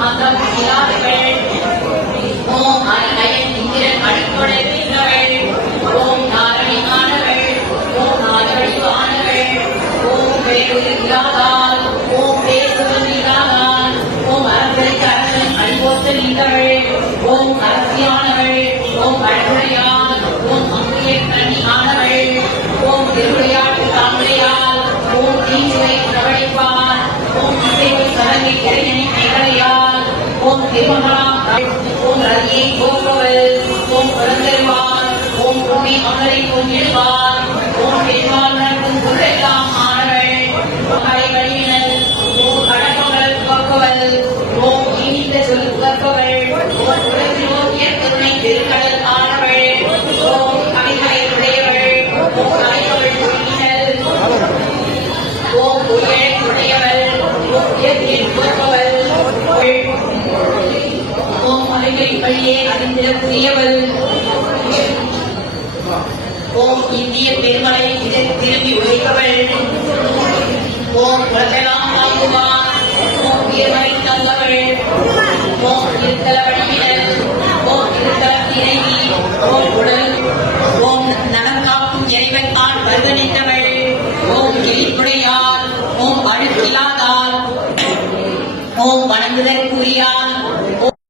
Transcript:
அந்தம் இல்லாதவள் ஓம் அரியன் இந்திரன் அடித்தொடர்கின்றவள் ஓம் நாரணி ஆனவள் ஓம் நாதவடிவானவள் ஓம் வேறு இல்லாதால் ஓம் பேசுவன் இல்லாதால் ஓம் அரசருக்கு அரசன் அடிபோத்த நின்றவள் ஓம் அரசியானவள் ஓம் அழகுடையாள் ஓம் அம்பியக்கண்ணி ஆனவள் ஓம் திருவிழா திருமகளாம் ஓம் ரதியை கோப்பவள் ஓம் குழந்தைவாள் ஓம் பூமி அமரை கொண்டிடுவார் ஓம் பெண்வாள் நடக்கும் பொருளெல்லாம் ஆனவள். ஓம் கலைகளினல் ஓம் கடம்பங்கள் காப்பவள் ஓம் இனிந்த சொல் கற்பவள் ஓம் உலகில் ஓவிய கருணை திருக்கடல் ஆனவள் ஓம் கவிகளை உடையவள் ஓம் கலைவள் துணிகள் ஓம் உயரை உடையவள் ஓம் இயற்கையில் புறப்பவள் ஓம் அவைகளை வழியே அறிந்திடக்கூடியவள் ஓம் இந்திய பெருமலை இதை திரும்பி உழைப்பவள் ஓம் உலகெல்லாம் வாங்குவான் ஓம் உயர்மலை தந்தவள் ஓம் இருத்தல வழியினர் ஓம் இருத்தல இறைவி ஓம் உடல். ஓம் நலம் காக்கும் இறைவன் தான் வருவனின்றவள். ஓம் எழிப்புடையாள் ஓம் அழுக்கில்லாதாள் ஓம் வணங்குதற்குரியான்